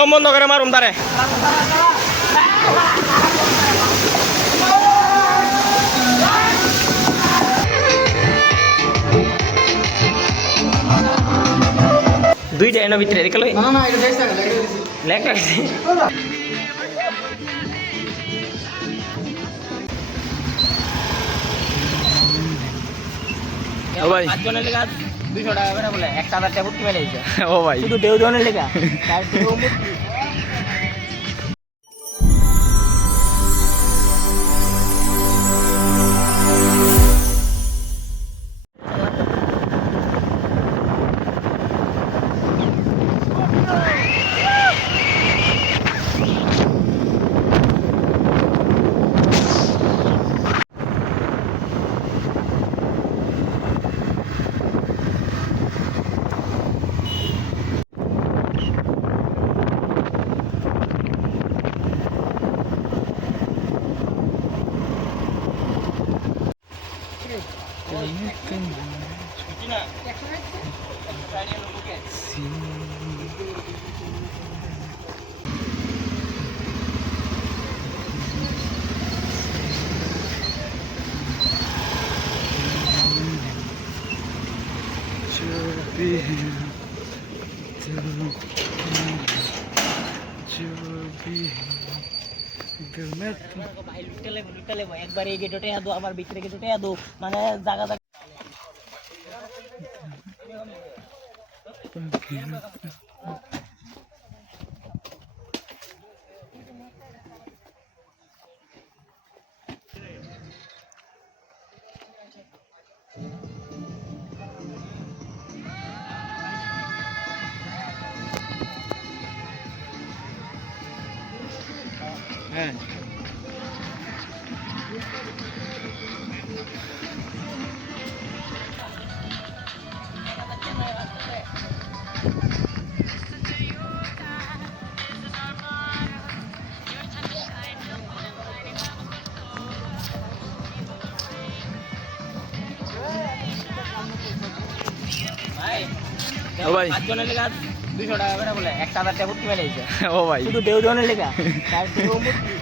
দম বন্ধ করে মারুম তারে। দুইটা এনে ভিতরে দেখলো না এটা দেখ লেখ রাখছি ও ভাই আজনের লেখা 200 টাকা করে বলে 1000 টাকা মুক্তি মেলে দিছে ও ভাই শুধু দেউ দেওয়ানের লেখা তার দেউ মুক্তি একবার এই গেটে দো আমার ভিতরে গেটে দো মানে জায়গা হ্যাঁ ও ভাই আজনের লেখা 200 টাকা করে বলে 1000 টাকা মুক্তি মেলে দিছে ও ভাই শুধু দেউ দেওয়ানের লেখা তার দেউ মুক্তি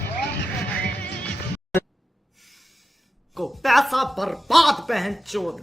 को पैसा बर्बाद बहन चोद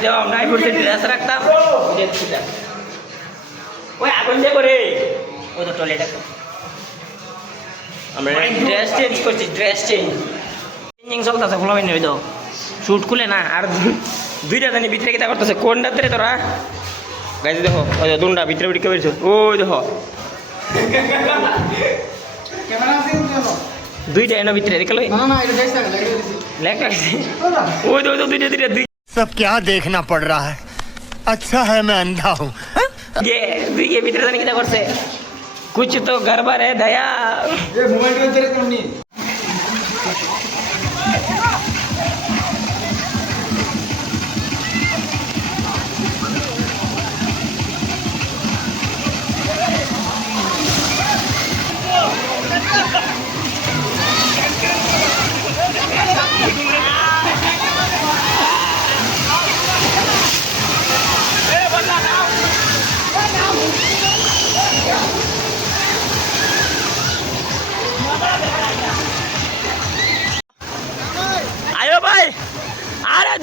जब हम नाइट से ड्रेस रखता ওই আগুন যে করে ও তো টয়লেট আছে আমরা ড্রেস চেঞ্জ করছি ড্রেস চেঞ্জিং চলতেছে ফলো মেনে হইতো শুট খুলে না আর দুইটা জানি ভিতরে কিটা করতেছে কোনটা তে তোরা গাইজ দেখো ওই দুনটা ভিতরে ভিতরে বেরিয়েছে ওই দেখো ক্যামেরা আছে দেখো দুইটা এনে ভিতরে দেখলো না না এটা দেখ লেখ রাখছি ওই তো দুইটা দুই सब क्या देखना पड़ रहा है अच्छा है मैं अंधा हूँ ये दुई के भीतर जाने क्या करते कुछ तो गड़बड़ है दया ये मोबाइल के अंदर कौन नहीं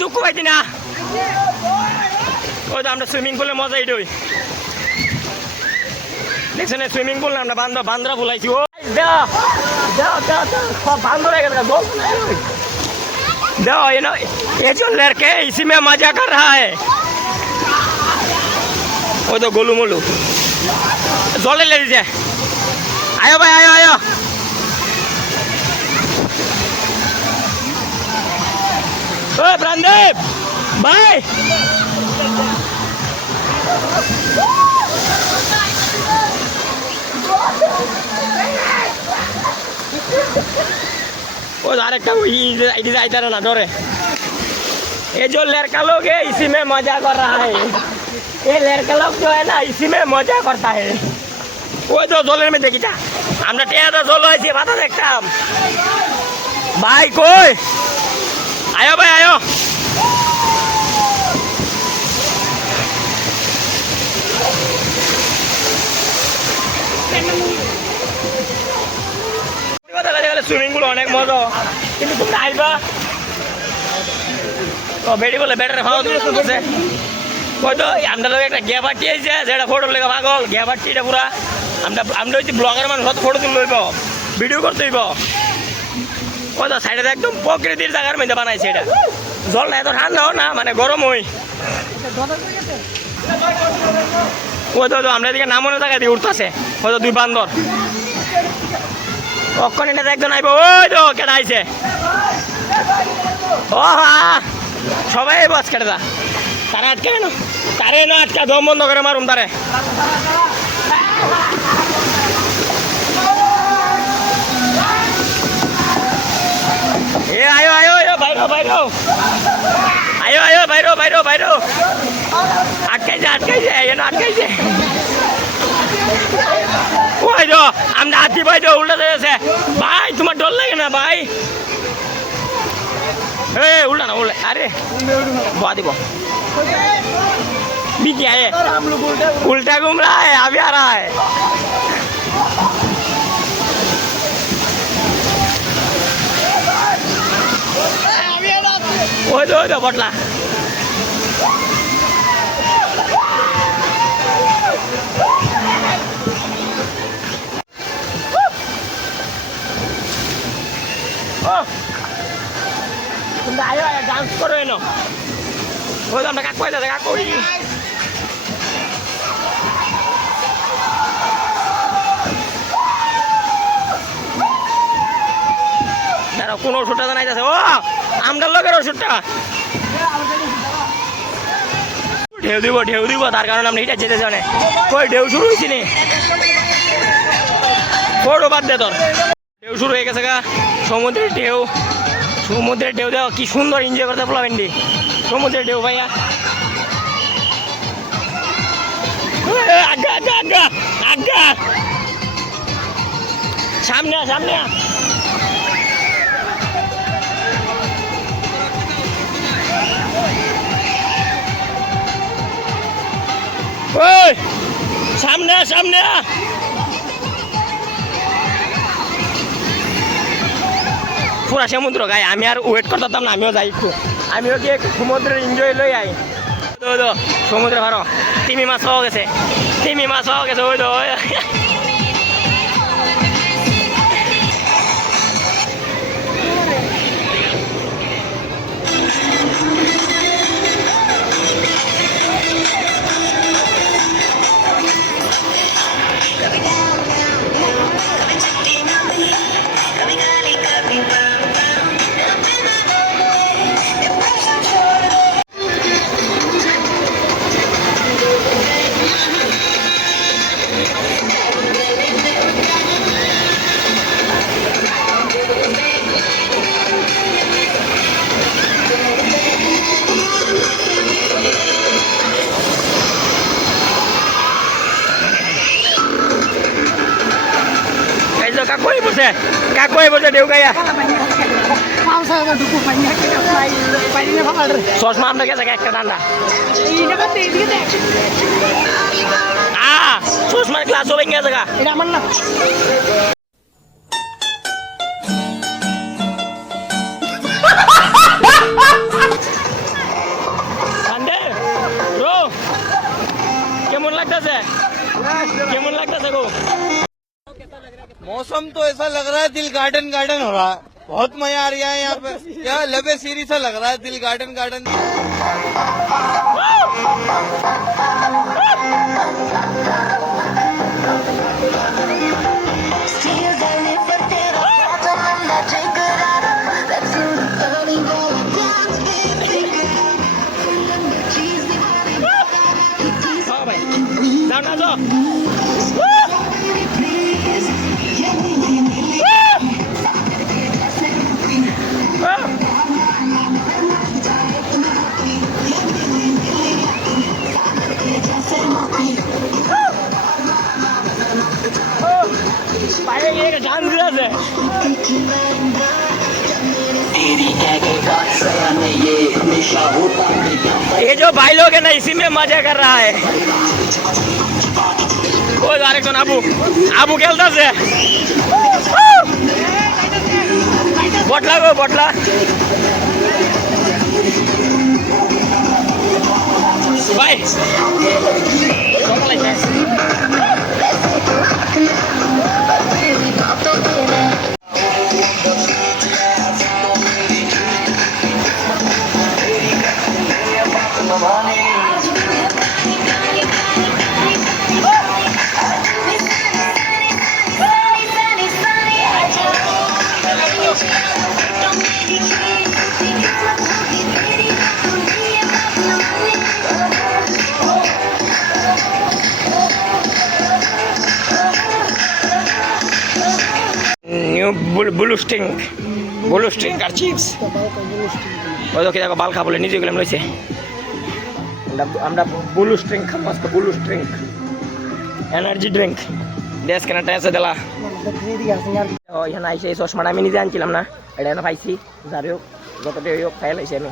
দুঃখ পাইতি না ওই তো আমরা সুইমিং পুলে মজা এটাই দেখছেন সুইমিং পুল না আমরা বান্দরা ভুলাইছি ও সব বান্দর হয়ে গেছে देखो ये जो लड़के इसी में मजा कर रहा है वो तो गोलू मोलू जल ले लीजिए आयो भाई आयो आयो ओ प्राणदीप भाई वो डायरेक्ट इधर इधर ना डरे ये जो लड़का लोग है इसी में मजा कर रहा है ये लड़का लोग जो है ना इसी में मजा करता है वो जो জলের में देखी था আমরা টেয়াটা জল হয়েছে মাথা দেখতাম ভাই কই আয়ো ভাই আয়ো সুইমিং পুল অনেক মজা কিন্তু তোমরা আইবা তো বেড়ি বলে বেটারে খাওয়া দিচ্ছে হয়তো আমরা লোক একটা গ্যাপ আটটি আছে যেটা ফটো লেগে পাগল গ্যাপ আটটিটা পুরা আমরা হচ্ছে ব্লগার মানুষ হয়তো ফটো তুলে লইব ভিডিও করতে হইব ওই তো সাইডে একদম প্রকৃতির জায়গার মধ্যে বানাইছে এটা জলটা এত ঠান্ডাও না মানে গরম হই ওই তো আমরা এদিকে নামনের জায়গা দিয়ে উঠতেছে হয়তো দুই বান্দর অক্ষণ এটা একজন আইব ওই তো কেটে আইছে ও হ্যাঁ সবাই বাস কেটে দা তারা আটকে কেন তারে না আটকা দম বন্ধ করে মারুম তারে এ আয়ো আয়ো আয়ো বাইরো বাইরো আয়ো আয়ো বাইরো বাইরো বাইরো আটকাইছে আটকাইছে এনে আটকাইছে ওই তো আমরা হাতি ভাই তো উল্টা যাচ্ছে ভাই তোমার ডর লাগে না ভাই ए उल्टा ना उल्टा अरे बहुत ही बहुत भी क्या है उल्टा घूम रहा है अभी आ रहा है वो तो बटला ayo ayo dance karo eno oh আমরা কাক কইলা কাক কই দাঁড়া কোন ওষুধটা জানাইতাছে ও আমরা লোকের ওষুধটা ঢেউ দিব তার কারণে আমরা এটা যেতে জানে কই ঢেউ শুরু হইছে নি ফটো বাদ দে তোর ঢেউ শুরু হয়ে গেছে গা সমুদ্রের ঢেউ দেখো কি সুন্দর এনজয় করতে পারবেন দি সমুদ্রের ঢেউ ভাইয়া আজ্ঞা আজ্ঞা আজ্ঞা আজ্ঞা সামনে সামনে ওই সামনে সামনে পুরা সমুদ্র গায়ে আমি আর ওয়েট করতাম না আমিও যাই আমিও গিয়ে সমুদ্রের এনজয় লই আই তো সমুদ্রে ভালো তিমি মাছ হয়ে গেছে ওই তো কাকই বসে ঢেউ গাইয়া চশমা আমরা গেছে একটা ঠান্ডা চশমার গ্লাসও ভেঙে গেছে গা এটা আমার না কেমন লাগতেছে গো मौसम तो ऐसा लग रहा है दिल गार्डन गार्डन हो रहा है। बहुत मजा आ रहा है यहाँ पे, क्या लबे सीरी सा लग रहा है, दिल गार्डन गार्डन। हाँ भाई जाओ ना जाओ বাইরে গিয়ে গান দিয়ে আছে ये जो भाई लोग है ना इसी में मजा कर रहा है वो डायरेक्ट आबू आबू खेलता से बटला गो बटला भाई ব্লু স্ট্রিং আর চিপস ওই তো দেখো বাল খাবলে নিজে গেলাম রয়েছে আমরা ব্লু স্ট্রিং খাবো আজকে ব্লু স্ট্রিং এনার্জি ড্রিঙ্ক দেশ কেনা টাইসে দিলা এখানে আইসে এই চশমাটা আমি নিজে আনছিলাম না এটা এনে পাইছি যারে হোক যতটা হোক খাই লাইছি আমি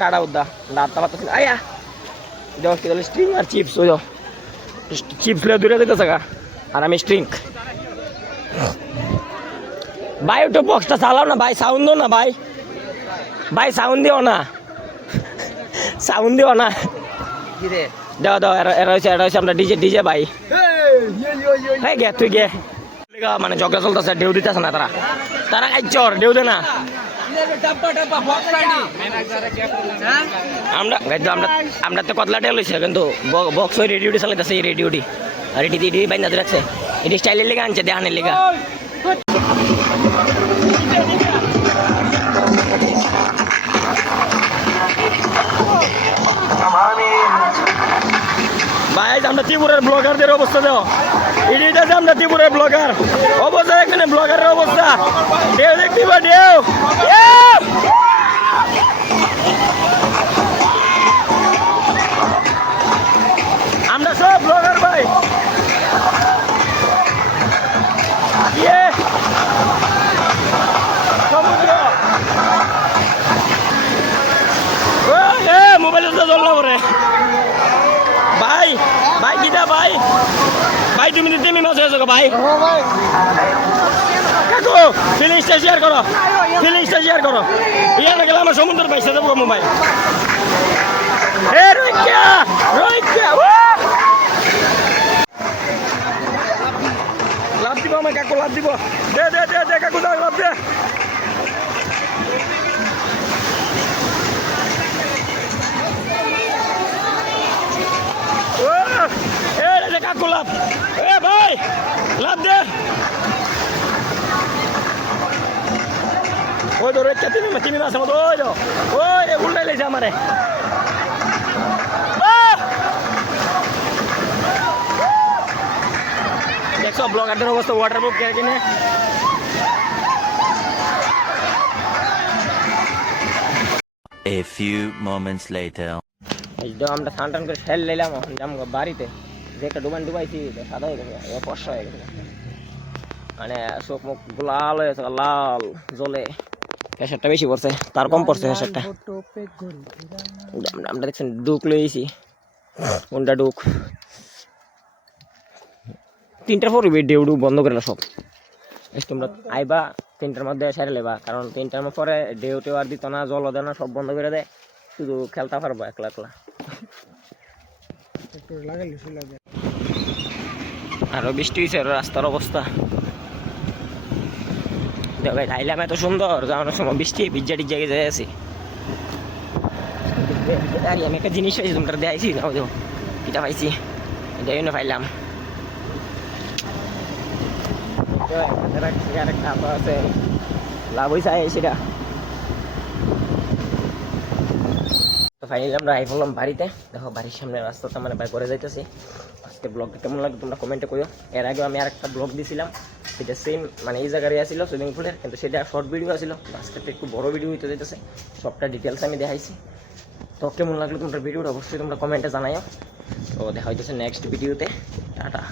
কাটা উদ্দা দাঁতটা পাতা আয়া দেখ কি স্ট্রিং আর চিপস ওই চিপস লে দূরে যেতেছে গা আর আমি স্ট্রিং ভাই ওটা বক্সটা চালাও না ভাই সাউন্ড দিও না ভাই ভাই সাউন্ড দিও না সাউন্ড দিও না দাও দাও এরা হচ্ছে আমরা ডিজে ভাই হ্যাঁ গে তুই গে মানে ঝগড়া চলতেছে ঢেউ দিতেছে না তারা চর ঢেউ দে না আমরা আমরা তো কতলা টেল হয়েছে কিন্তু বক্স ওই রেডিওটি চালাইতেছে এই রেডিওটি আর এটি বাইন্দা রাখছে এটি স্টাইলের লেগে আনছে দেহানের লেগা ভাই আমরা ত্রিপুরার ব্লগারদের অবস্থা দাও এটাই আছে আমরা ত্রিপুরার ব্লগার অবস্থা এখানে ব্লগারের অবস্থা ঢেউ দেখতে পা ঢেউ আমরা সব ব্লগার ভাই সমুদ্র মোবাইল জল না করে ভাই ভাই কিটা ভাই ভাই তুমি তুমি মাছ হয়েছো ভাই কাকু ফিলিংসটা শেয়ার করো ইয়া না গেলে আমার সমুদ্রের পয়সা দেবো মোবাইল লাভ দিব আমার কাকু লাভ দিব দে কাকু দাও লাভ দে কাকু লাভ এ ভাই লাভ দে ওই ধরো তিমি মাসের মতো ওই উল্টাই লেছে আমারে দেখছো ব্লগারদের অবস্থা ওয়াটার প্রুফ কে কিনে A few moments later. আমরা স্নান করে ফেল নিলাম যাম বাড়িতে যে একটা ডুবাইছি সাদা হয়ে গেছে ফর্সা হয়ে গেছে মানে চোখ মুখ লাল হয়ে গেছে লাল জ্বলে প্রেশারটা বেশি পড়ছে তার কম পড়ছে প্রেশারটা আমরা দেখছেন ডুক লইছি কোনটা ডুক 3টার পর ডেউডু বন্ধ করে সব তোমরা আইবা 3টার মধ্যে সেরে লেবা কারণ 3টার পরে ডেউটে আর দিত না জল দেয় না সব বন্ধ করে দেয় শুধু খেলতে পারবো একলা আরো বৃষ্টি হয়েছে রাস্তার অবস্থা দেখো ভাই আইলাম এত সুন্দর যাওয়ানোর সময় বৃষ্টি ভিজা টিজ্জা গেছে আছি আর আমি একটা জিনিস পাইছি তোমরা দেখাইছি না ওই এটা পাইছি এটাই না পাইলাম আরেকটা আছে লাভ হয়েছে সেটা তো ফাইনালি আমরা আই বললাম বাড়িতে দেখো বাড়ির সামনে রাস্তাটা মানে বাই করে যাইতেছি আজকে ব্লগটা কেমন লাগবে তোমরা কমেন্টে করো এর আগে আমি আরেকটা ব্লগ দিয়েছিলাম সেটা সেম মানে এই জায়গায় আসছিল সুইমিং পুলের কিন্তু সেটা শর্ট ভিডিও আসছিল আজকে একটু বড় ভিডিও হইতে যেতেছে সবটা ডিটেলস আমি দেখাইছি তো কেমন লাগলো তোমরা ভিডিওটা অবশ্যই তোমরা কমেন্টে জানাইও তো দেখা হইতেছে নেক্সট ভিডিওতে টাটা